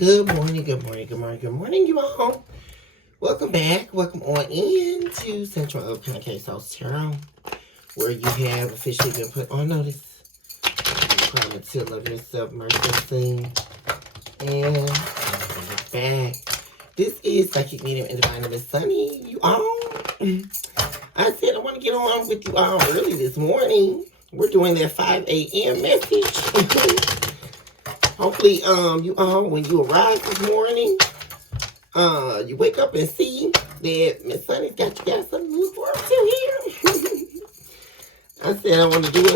Good morning, good morning, good morning, good morning, you all. Welcome back. Welcome on in to Central Oak Pancake Sauce Tarot, where you have officially been put on notice. Promise to love yourself mercilessly. And welcome back. This is Psychic Medium and Divine Miss Sunny, you all. I said I want to get on with you all early this morning. We're doing that 5 a.m. message. Hopefully, you all, when you arrive this morning, you wake up and see that Miss Sunny's got you guys something new for us too here. I said I want to do a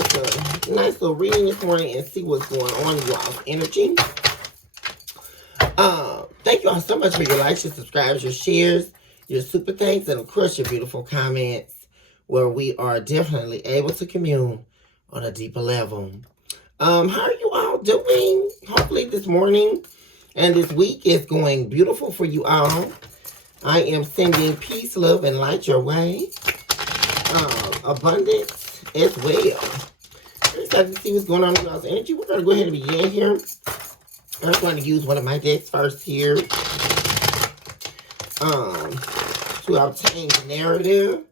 nice little reading this morning and see what's going on in y'all's energy. Thank you all so much for your likes, your subscribes, your shares, your super thanks, and of course your beautiful comments, where we are definitely able to commune on a deeper level. How are you all doing? Hopefully this morning and this week is going beautiful for you all. I am sending peace, love, and light your way. Abundance as well. Very excited to see what's going on in y'all's energy. We're going to go ahead and begin here. I'm going to use one of my decks first here to obtain the narrative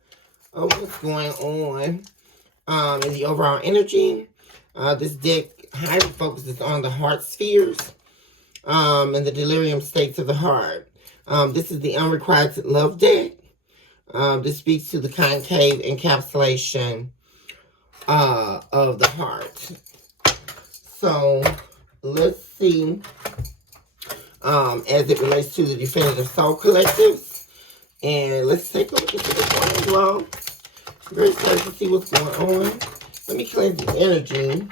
of what's going on in the overall energy. This deck highly focuses on the heart spheres and the delirium states of the heart. This is the unrequited love deck. This speaks to the concave encapsulation of the heart. So let's see, as it relates to the definitive soul collectives. And let's take a look at this one as well. Very excited to see what's going on. Let me cleanse the energy.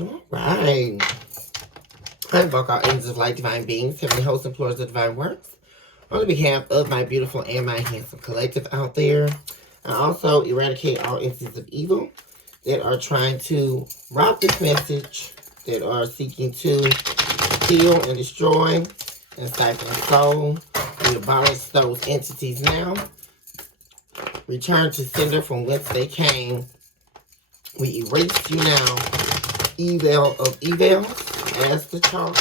All right. I invoke all angels of light, divine beings, heavenly hosts, and floors of divine works on the behalf of my beautiful and my handsome collective out there. I also eradicate all instances of evil that are trying to rob this message, that are seeking to steal and destroy and siphon soul. We abolish those entities now. Return to sender from whence they came. We erase you now. Evil of evils, as the chalk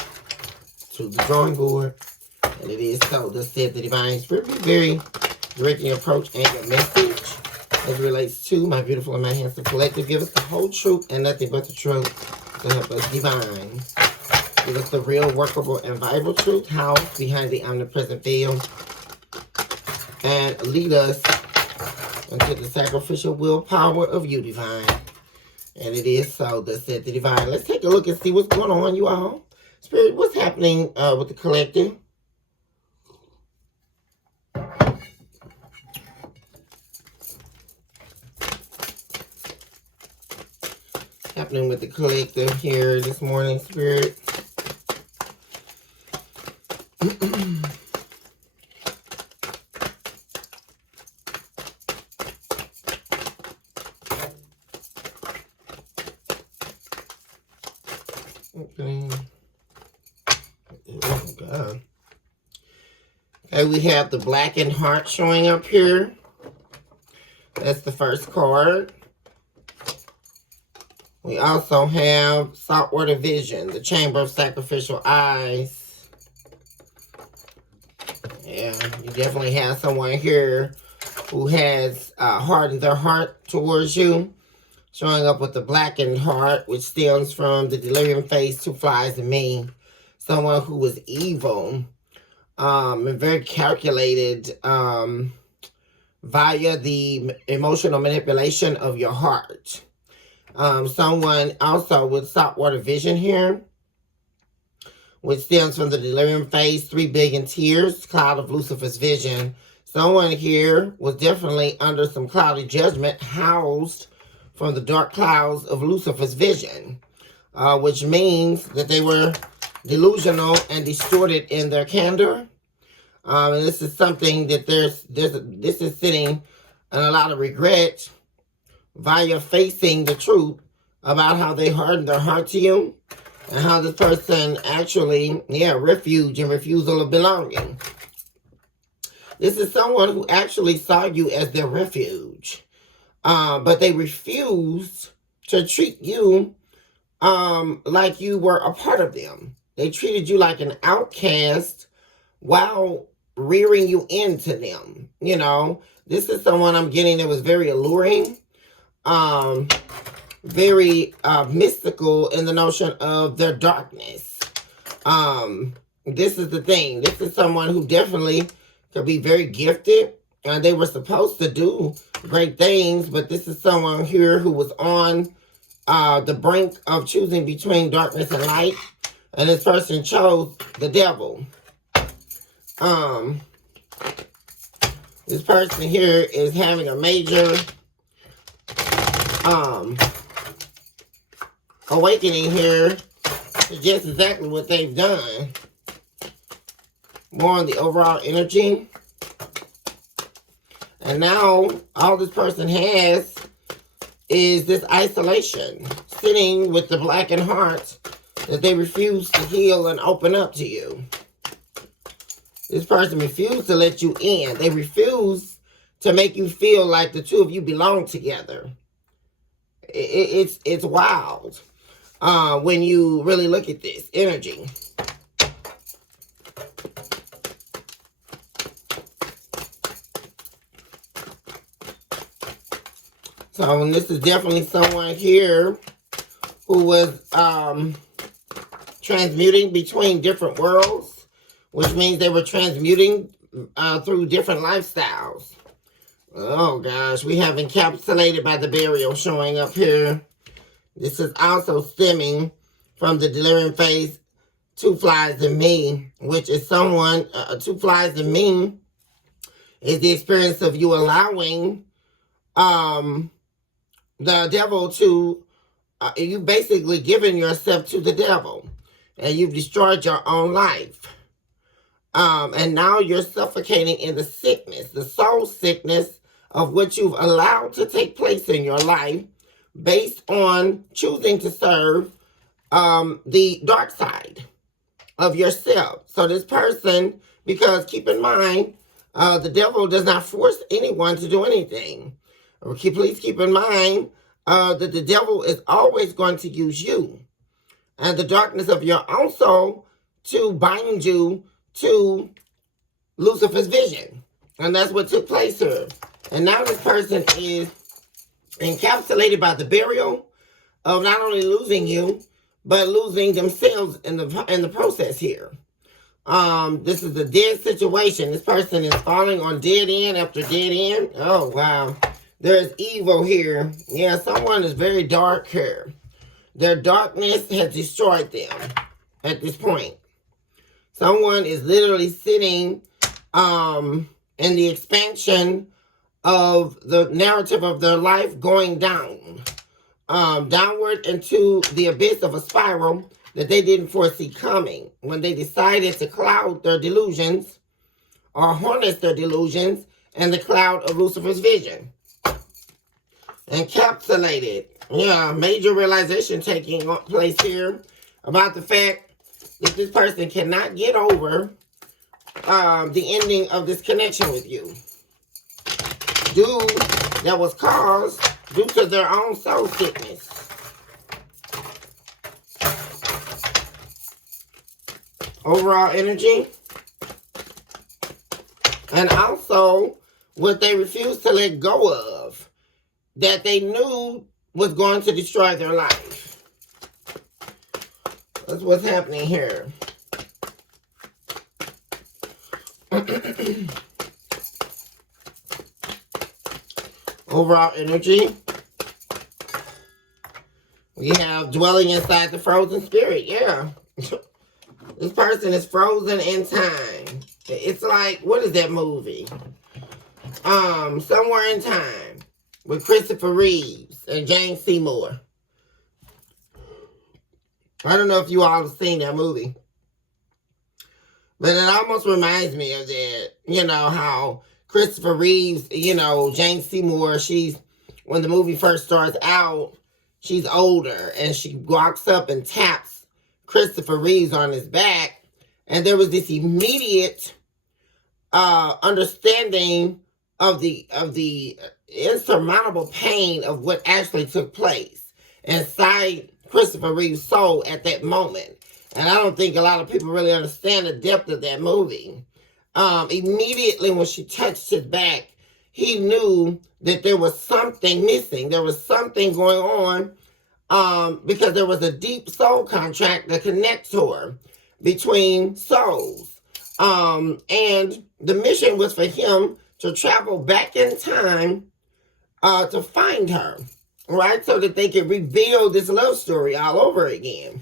to the drawing board. And it is so. Thus said the divine spirit. Be very direct in your approach and your message as it relates to my beautiful and my handsome collective. Give us the whole truth and nothing but the truth to help us divine. Give us the real, workable, and viable truth housed behind the omnipresent veil. And lead us into the sacrificial willpower of you, divine. And it is so. Thus said the divine. Let's take a look and see what's going on, you all. Spirit, what's happening with the collective? Happening with the collective here this morning, Spirit. Okay. Oh, God. Okay, we have the blackened heart showing up here. That's the first card. We also have saltwater vision, the chamber of sacrificial eyes. Yeah, you definitely have someone here who has hardened their heart towards you. Showing up with the blackened heart, which stems from the delirium phase, two flies and me. Someone who was evil and very calculated via the emotional manipulation of your heart. Someone also with saltwater vision here, which stems from the delirium phase, 3 billion tears, cloud of Lucifer's vision. Someone here was definitely under some cloudy judgment, housed from the dark clouds of Lucifer's vision. which means that they were delusional and distorted in their candor. And this is something that this is sitting in a lot of regret via facing the truth about how they hardened their heart to you and how this person actually, refuge and refusal of belonging. This is someone who actually saw you as their refuge, but they refused to treat you like you were a part of them. They treated you like an outcast while rearing you into them. You know, this is someone I'm getting that was very alluring, very mystical in the notion of their darkness. This is the thing. This is someone who definitely could be very gifted, and they were supposed to do great things, but this is someone here who was on the brink of choosing between darkness and light, and this person chose the devil. This person here is having a major awakening here to just exactly what they've done. More on the overall energy. And now all this person has is this isolation, sitting with the blackened heart that they refuse to heal and open up to you. This person refused to let you in. They refuse to make you feel like the two of you belong together. It's wild when you really look at this energy. So this is definitely someone here who was transmuting between different worlds, which means they were transmuting through different lifestyles. Oh gosh, we have encapsulated by the burial showing up here. This is also stemming from the delirium phase, two flies in me, which is someone, two flies in me is the experience of you allowing the devil to, you basically given yourself to the devil, and you've destroyed your own life. And now you're suffocating in the sickness, the soul sickness of what you've allowed to take place in your life based on choosing to serve the dark side of yourself. So this person, because keep in mind, the devil does not force anyone to do anything. Please keep in mind that the devil is always going to use you and the darkness of your own soul to bind you to Lucifer's vision. And that's what took place here. And now this person is encapsulated by the burial of not only losing you, but losing themselves in the process here. This is a dead situation. This person is falling on dead end after dead end. Oh, wow. There's evil here. Yeah, someone is very dark here. Their darkness has destroyed them at this point. Someone is literally sitting in the expansion of the narrative of their life going down. Downward into the abyss of a spiral that they didn't foresee coming when they decided to cloud their delusions or harness their delusions in the cloud of Lucifer's vision. Encapsulated. Yeah, major realization taking place here about the fact that this person cannot get over the ending of this connection with you. That was caused due to their own soul sickness. Overall energy. And also what they refused to let go of that they knew was going to destroy their life. That's what's happening here. Overall energy. We have dwelling inside the frozen spirit. Yeah. This person is frozen in time. It's like, what is that movie? Somewhere in Time with Christopher Reeves and Jane Seymour. I don't know if you all have seen that movie. But it almost reminds me of that, how Christopher Reeves, Jane Seymour, when the movie first starts out, she's older and she walks up and taps Christopher Reeves on his back. And there was this immediate understanding of the insurmountable pain of what actually took place inside Christopher Reeve's soul at that moment. And I don't think a lot of people really understand the depth of that movie. Immediately when she touched his back, he knew that there was something missing. There was something going on because there was a deep soul contract that connects her between souls. And the mission was for him to travel back in time to find her, right? So that they could reveal this love story all over again.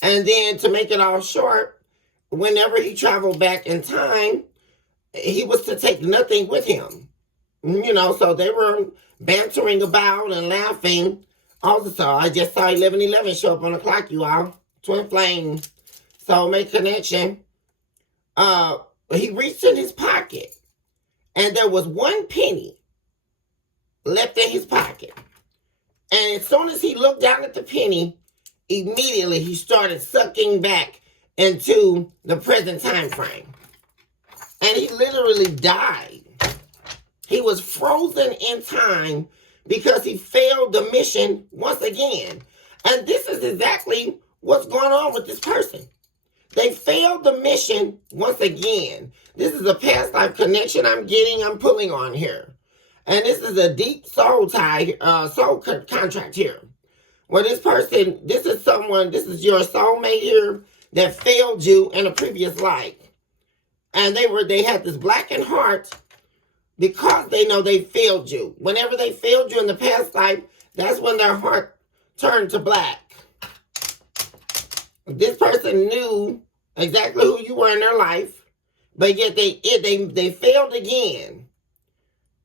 And then to make it all short, whenever he traveled back in time, he was to take nothing with him. So they were bantering about and laughing. Also, I just saw 1111 show up on the clock, you all. Twin flame, soulmate connection. He reached in his pocket, and there was 1 penny left in his pocket. And as soon as he looked down at the penny, immediately he started sucking back into the present time frame. And he literally died. He was frozen in time because he failed the mission once again. And this is exactly what's going on with this person. They failed the mission once again. This is a past life connection I'm pulling on here. And this is a deep soul tie, contract here. Well, this is your soulmate here that failed you in a previous life. And they had this blackened heart because they know they failed you. Whenever they failed you in the past life, that's when their heart turned to black. This person knew exactly who you were in their life, but yet they failed again.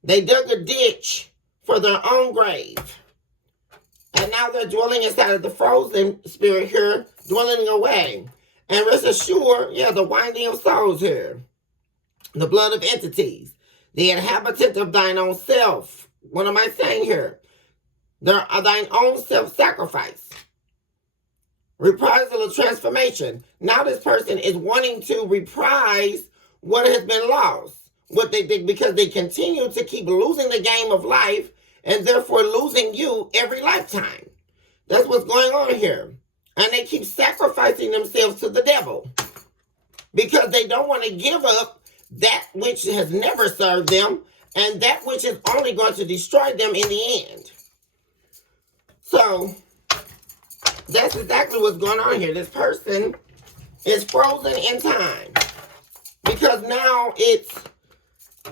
They dug a ditch for their own grave. And now they're dwelling inside of the frozen spirit here, dwelling away. And rest assured, the winding of souls here. The blood of entities. The inhabitant of thine own self. What am I saying here? Thine own self-sacrifice. Reprisal of transformation. Now this person is wanting to reprise what has been lost. Because they continue to keep losing the game of life and therefore losing you every lifetime. That's what's going on here. And they keep sacrificing themselves to the devil because they don't want to give up that which has never served them and that which is only going to destroy them in the end. So that's exactly what's going on here. This person is frozen in time because now it's,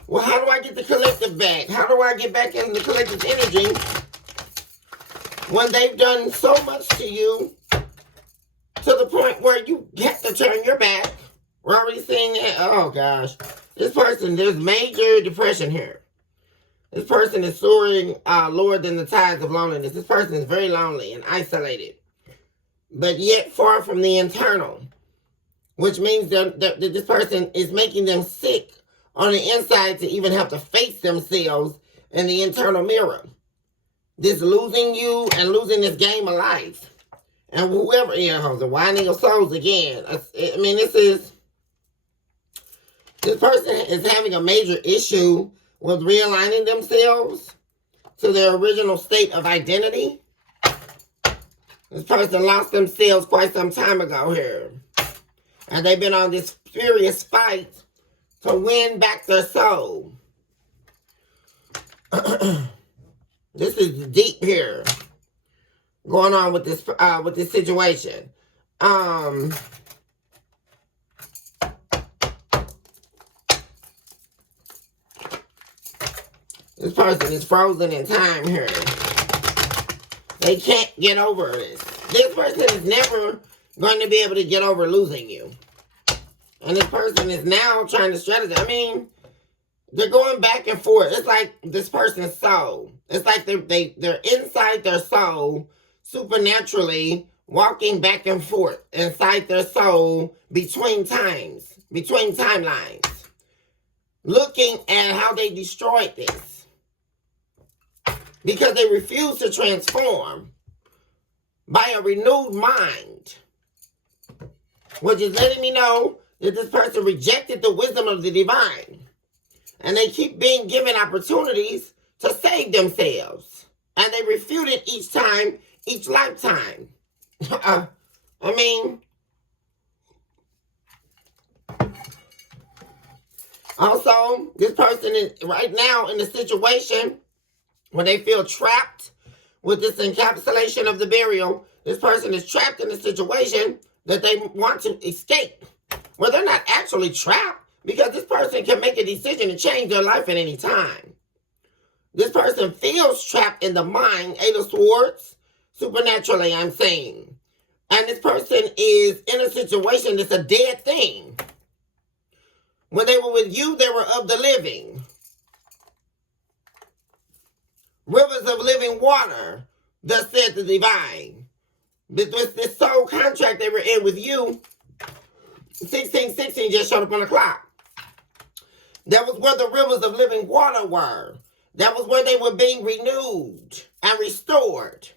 well, how do I get the collective back? How do I get back in the collective energy when they've done so much to you to the point where you have to turn your back? We're already seeing that. Oh, gosh. This person, there's major depression here. This person is soaring lower than the tides of loneliness. This person is very lonely and isolated, but yet far from the internal, which means that this person is making them sick on the inside to even have to face themselves in the internal mirror. This losing you and losing this game of life. And whoever, the winding of souls again. This person is having a major issue with realigning themselves to their original state of identity. This person lost themselves quite some time ago here. And they've been on this furious fight to win back their soul. This is deep here going on with this situation. This person is frozen in time here. They can't get over this. This person is never going to be able to get over losing you. And this person is now trying to strategize. They're going back and forth. It's like this person's soul. It's like they're inside their soul supernaturally walking back and forth inside their soul between timelines, looking at how they destroyed this because they refuse to transform by a renewed mind, which is letting me know that this person rejected the wisdom of the divine, and they keep being given opportunities to save themselves, and they refute it each time, each lifetime. I mean, also, this person is right now in a situation where they feel trapped with this encapsulation of the burial. This person is trapped in a situation that they want to escape. Well, they're not actually trapped because this person can make a decision to change their life at any time. This person feels trapped in the mind, Eight of Swords, supernaturally, I'm saying. And this person is in a situation that's a dead thing. When they were with you, they were of the living. Rivers of living water, thus said the divine. This soul contract they were in with you, 1616 just showed up on the clock. That was where the rivers of living water were. That was where they were being renewed and restored.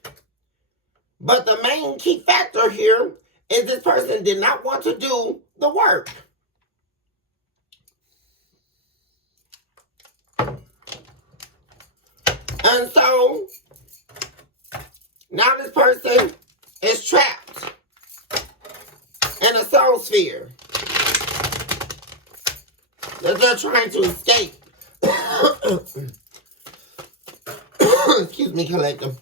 But the main key factor here is this person did not want to do the work. And so, now this person is trapped in a soul sphere that they're trying to escape. Excuse me, collective.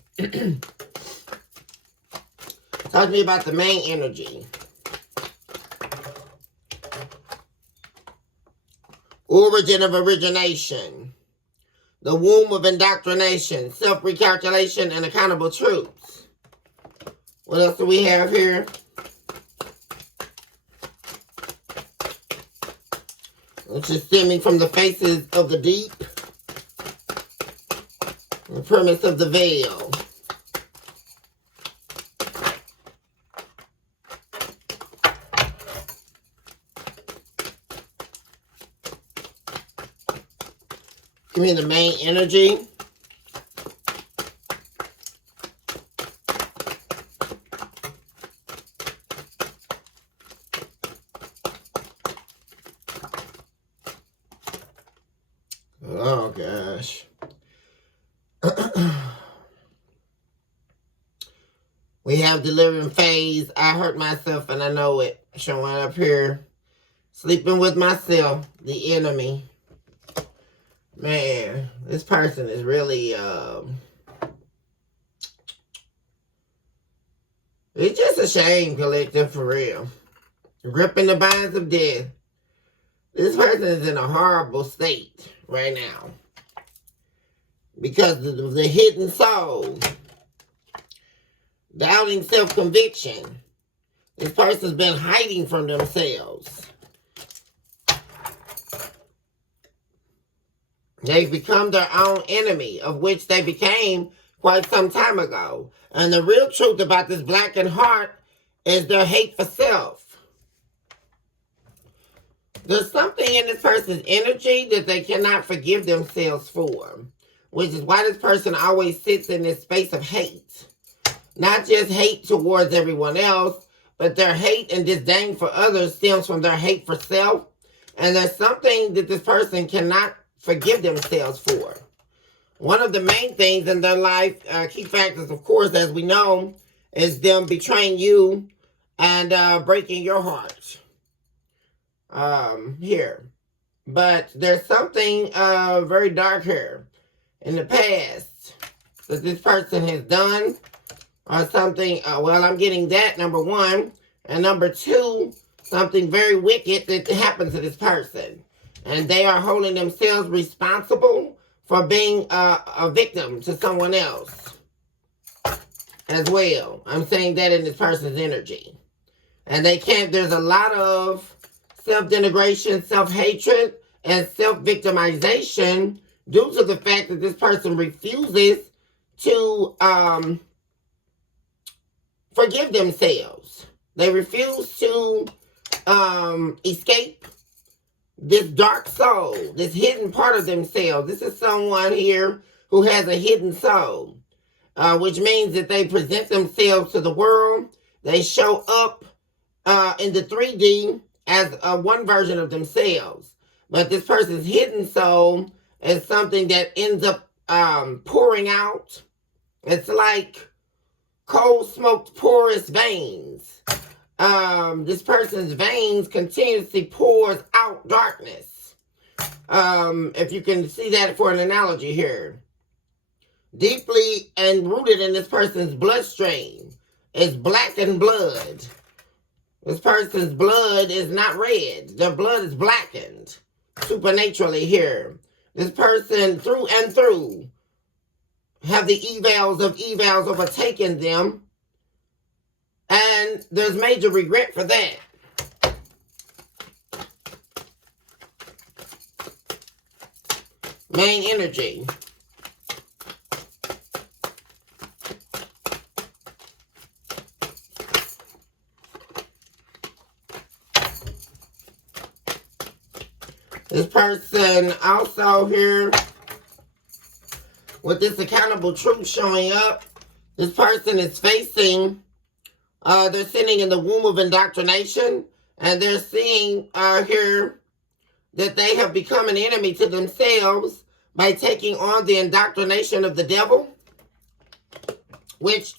Talk to me about the main energy. Origin of origination. The womb of indoctrination. Self-recalculation and accountable truths. What else do we have here? Which is stemming from the faces of the deep. The premise of the veil. Give me the main energy. Oh, gosh. We have delirium phase. I hurt myself and I know it. Showing up here. Sleeping with myself. The enemy. Man, this person is really, it's just a shame, collective, for real. Gripping the binds of death. This person is in a horrible state right now. Because of the hidden soul. Doubting self-conviction. This person's been hiding from themselves. They've become their own enemy, of which they became quite some time ago. And the real truth about this blackened heart is their hate for self. There's something in this person's energy that they cannot forgive themselves for, which is why this person always sits in this space of hate. Not just hate towards everyone else, but their hate and disdain for others stems from their hate for self. And there's something that this person cannot forgive themselves for. One of the main things in their life, key factors, of course, as we know, is them betraying you and breaking your heart. Here. But there's something very dark here in the past that this person has done, or something, well, I'm getting that, number one. And number two, something very wicked that happened to this person. And they are holding themselves responsible for being a victim to someone else as well. I'm saying that in this person's energy. And they can't, there's a lot of self-denigration, self-hatred, and self-victimization due to the fact that this person refuses to forgive themselves. They refuse to escape this dark soul, this hidden part of themselves. This is someone here who has a hidden soul, which means that they present themselves to the world. They show up in the 3D as one version of themselves. But this person's hidden soul is something that ends up pouring out. It's like coal-smoked porous veins. This person's veins continuously pours out darkness. If you can see that for an analogy here. Deeply and rooted in this person's bloodstream is blackened blood. This person's blood is not red. Their blood is blackened supernaturally here. This person through and through have the evils of evils overtaken them. And there's major regret for that. Main energy. This person also here, with this accountable truth showing up, this person is facing, they're sitting in the womb of indoctrination, and they're seeing here that they have become an enemy to themselves by taking on the indoctrination of the devil, which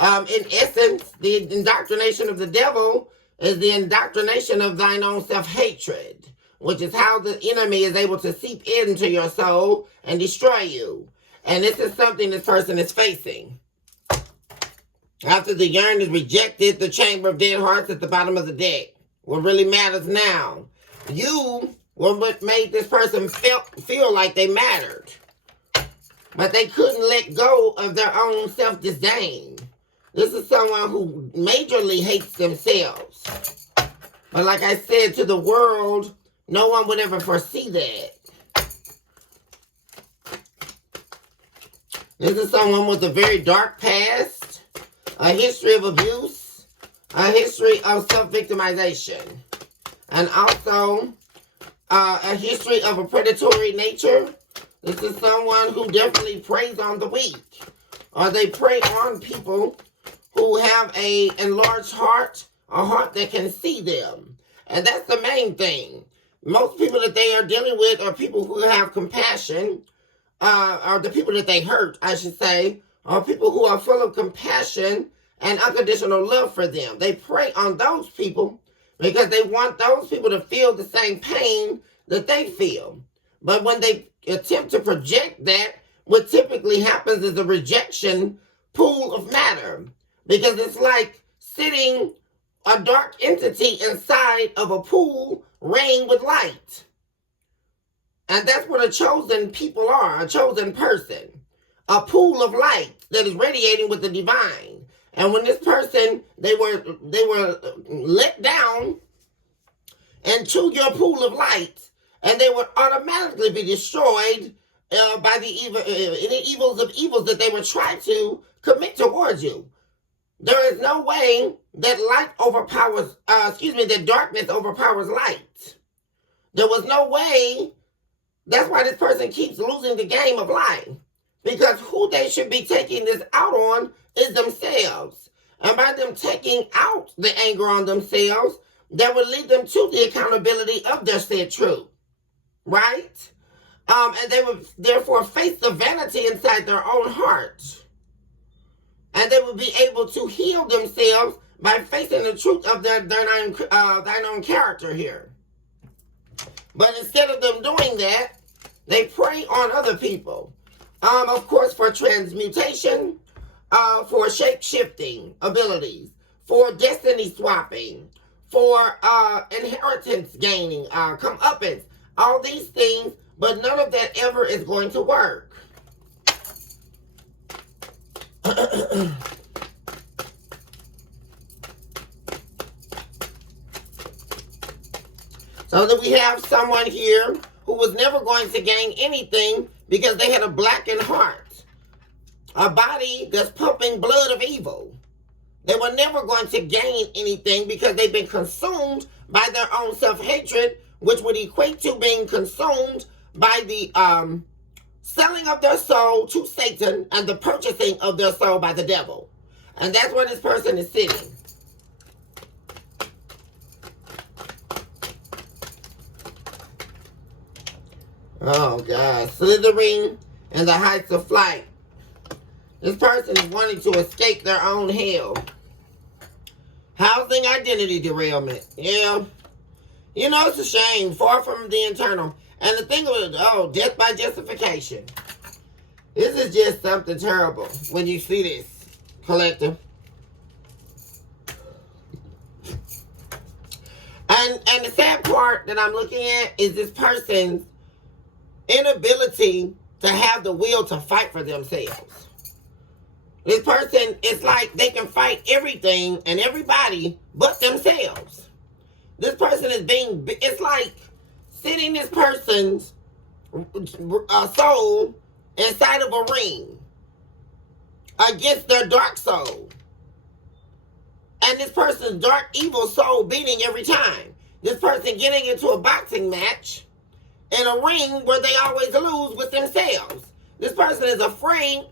in essence, the indoctrination of the devil is the indoctrination of thine own self-hatred, which is how the enemy is able to seep into your soul and destroy you. And this is something this person is facing. After the urn is rejected, the chamber of dead hearts at the bottom of the deck. What really matters now, you were what made this person feel like they mattered. But they couldn't let go of their own self-disdain. This is someone who majorly hates themselves. But like I said, to the world, no one would ever foresee that. This is someone with a very dark past, a history of abuse, a history of self-victimization, and also a history of a predatory nature. This is someone who definitely preys on the weak, or they prey on people who have an enlarged heart, a heart that can see them. And that's the main thing. Most people that they are dealing with are people who have compassion, or the people that they hurt, I should say, are people who are full of compassion and unconditional love for them. They prey on those people because they want those people to feel the same pain that they feel. But when they attempt to project that, what typically happens is a rejection pool of matter, because it's like sitting a dark entity inside of a pool rain with light. And that's what a chosen people are, a chosen person. A pool of light that is radiating with the divine. And when this person, they were let down into your pool of light, and they would automatically be destroyed by any evils of evils that they would try to commit towards you. There is no way that that darkness overpowers light. There was no way. That's why this person keeps losing the game of life. Because who they should be taking this out on is themselves. And by them taking out the anger on themselves, that would lead them to the accountability of their said truth. Right? And they would therefore face the vanity inside their own heart. And they would be able to heal themselves by facing the truth of thine own character here. But instead of them doing that, they prey on other people. Of course, for transmutation, for shape-shifting abilities, for destiny swapping, for inheritance gaining, comeuppance, all these things, but none of that ever is going to work. So that we have someone here who was never going to gain anything because they had a blackened heart. A body that's pumping blood of evil. They were never going to gain anything because they've been consumed by their own self-hatred, which would equate to being consumed by the selling of their soul to Satan and the purchasing of their soul by the devil. And that's where this person is sitting. Oh, God. Slithering in the heights of flight. This person is wanting to escape their own hell. Housing identity derailment. Yeah. You know, it's a shame. Far from the internal. And the thing of it, oh, death by justification. This is just something terrible when you see this, collective. And the sad part that I'm looking at is this person's inability to have the will to fight for themselves. This person, it's like they can fight everything and everybody but themselves. This person is being, it's like sitting this person's soul inside of a ring against their dark soul. And this person's dark, evil soul beating every time. This person getting into a boxing match in a ring where they always lose with themselves. This person is afraid.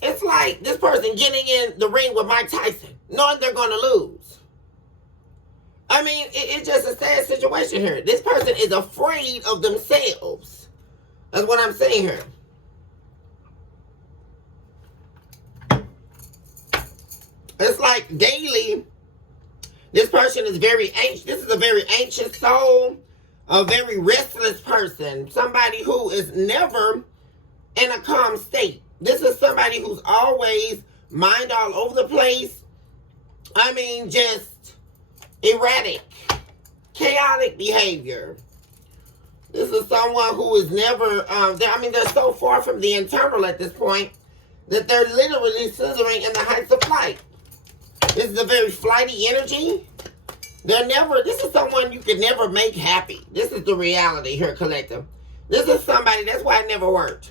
It's like this person getting in the ring with Mike Tyson, knowing they're going to lose. I mean, it's just a sad situation here. This person is afraid of themselves. That's what I'm saying here. It's like daily, this person is very anxious. This is a very anxious soul, a very restless person, somebody who is never in a calm state. This is somebody who's always mind all over the place. I mean, just erratic, chaotic behavior. This is someone who is never, they're so far from the internal at this point that they're literally slithering in the heights of flight. This is a very flighty energy. This is someone you can never make happy. This is the reality here, collective. This is somebody, that's why it never worked.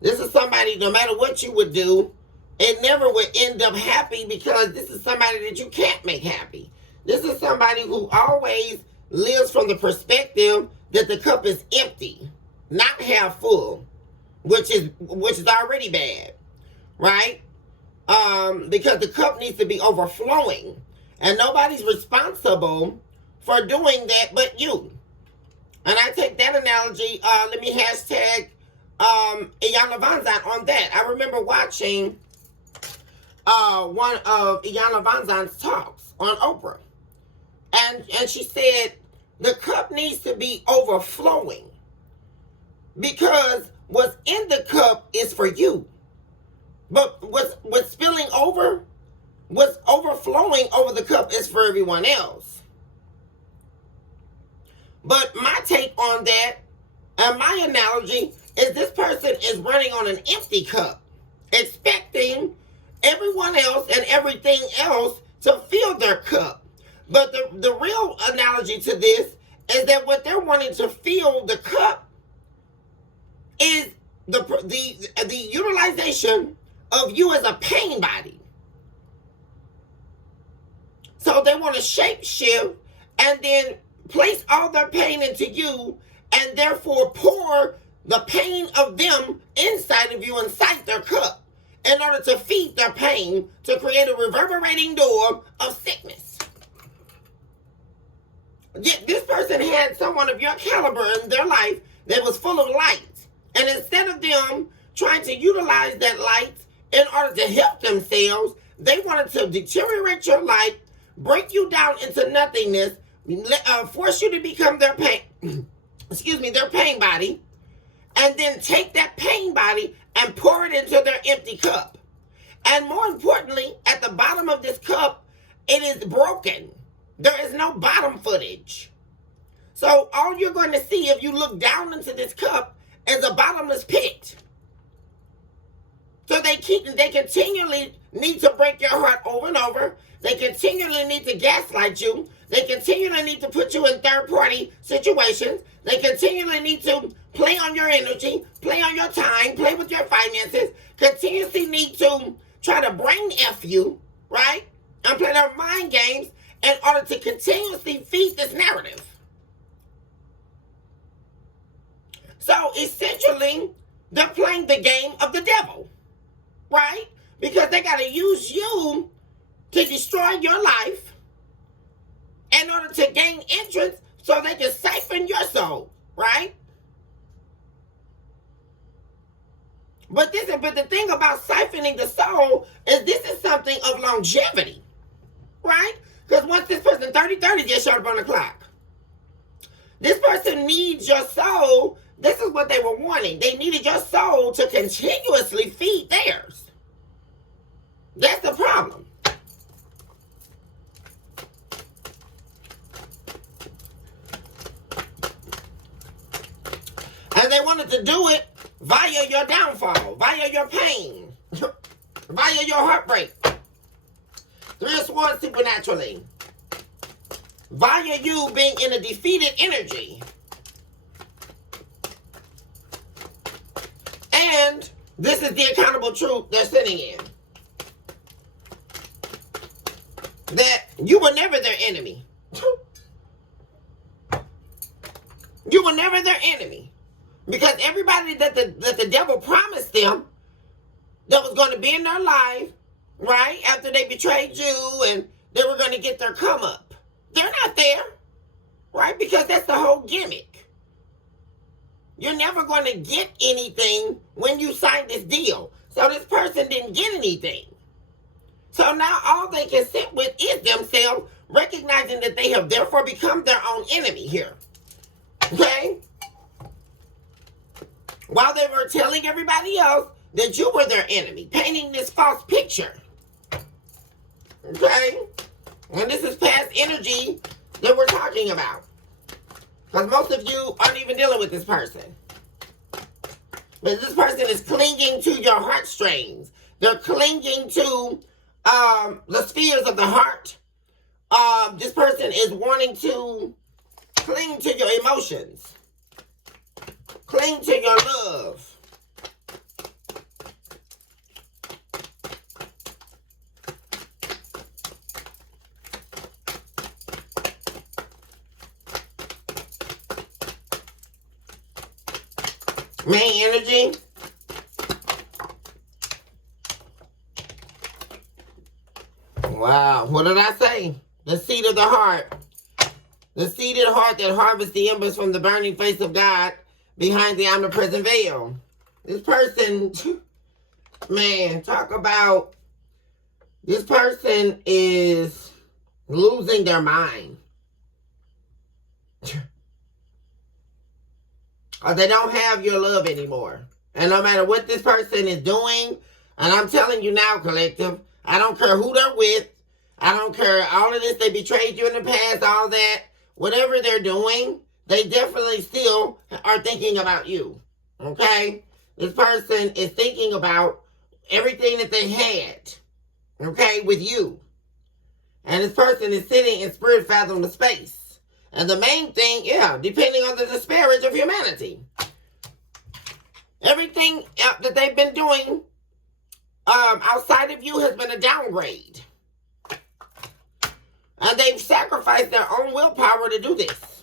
This is somebody, no matter what you would do, it never would end up happy because this is somebody that you can't make happy. This is somebody who always lives from the perspective that the cup is empty, not half full, which is already bad, right? Because the cup needs to be overflowing. And nobody's responsible for doing that but you. And I take that analogy, let me hashtag Iyanla Vanzant on that. I remember watching one of Iyanla Vanzant's talks on Oprah. And she said, the cup needs to be overflowing. Because what's in the cup is for you. But what's spilling over, what's overflowing over the cup is for everyone else. But my take on that, and my analogy, is this person is running on an empty cup, expecting everyone else and everything else to fill their cup. But the real analogy to this is that what they're wanting to fill the cup is the utilization of you as a pain body. So they want to shape shift and then place all their pain into you and therefore pour the pain of them inside of you, inside their cup, in order to feed their pain, to create a reverberating door of sickness. Yet this person had someone of your caliber in their life that was full of light. And instead of them trying to utilize that light in order to help themselves, they wanted to deteriorate your life, break you down into nothingness, force you to become their pain, their pain body, and then take that pain body and pour it into their empty cup. And more importantly, at the bottom of this cup, it is broken. There is no bottom footage. So all you're going to see if you look down into this cup is a bottomless pit. So they continually need to break your heart over and over. They continually need to gaslight you. They continually need to put you in third-party situations. They continually need to play on your energy, play on your time, play with your finances, continuously need to try to brain F you, right? And play their mind games in order to continuously feed this narrative. So essentially, they're playing the game of the devil, right? Because they got to use you to destroy your life in order to gain entrance so they can siphon your soul, right? But the thing about siphoning the soul is this is something of longevity, right? Because once this person 30 just showed up on the clock. This person needs your soul. This is what they were wanting. They needed your soul to continuously feed theirs. That's the problem. And they wanted to do it via your downfall, via your pain, via your heartbreak. Three of Swords supernaturally. Via you being in a defeated energy. And this is the accountable truth they're sitting in. That you were never their enemy. You were never their enemy. Because everybody that the devil promised them that was going to be in their life, right, after they betrayed you and they were going to get their come up, they're not there, right? Because that's the whole gimmick. You're never going to get anything when you sign this deal. So this person didn't get anything. So now all they can sit with is themselves, recognizing that they have therefore become their own enemy here. Okay? While they were telling everybody else that you were their enemy, painting this false picture. Okay? And this is past energy that we're talking about. Because most of you aren't even dealing with this person. But this person is clinging to your heartstrings. They're clinging to the spheres of the heart. This person is wanting to cling to your emotions. Cling to your love. Main energy. Wow, what did I say? The seed of the heart. The seeded heart that harvests the embers from the burning face of God behind the omnipresent veil. This person, man, talk about, this person is losing their mind. Or they don't have your love anymore. And no matter what this person is doing, and I'm telling you now, collective, I don't care who they're with, I don't care all of this, they betrayed you in the past, all that, whatever they're doing, they definitely still are thinking about you, okay? This person is thinking about everything that they had, okay, with you. And this person is sitting in spirit fathom space. And the main thing, yeah, depending on the disparage of humanity. Everything that they've been doing outside of you has been a downgrade. And they've sacrificed their own willpower to do this.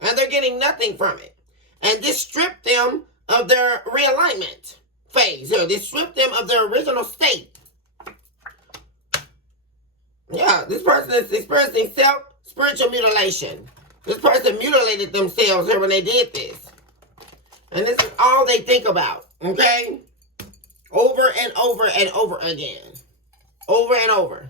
And they're getting nothing from it. And this stripped them of their realignment phase. This stripped them of their original state. Yeah, this person is experiencing spiritual mutilation. This person mutilated themselves here when they did this. And this is all they think about, okay? Over and over and over again. Over and over.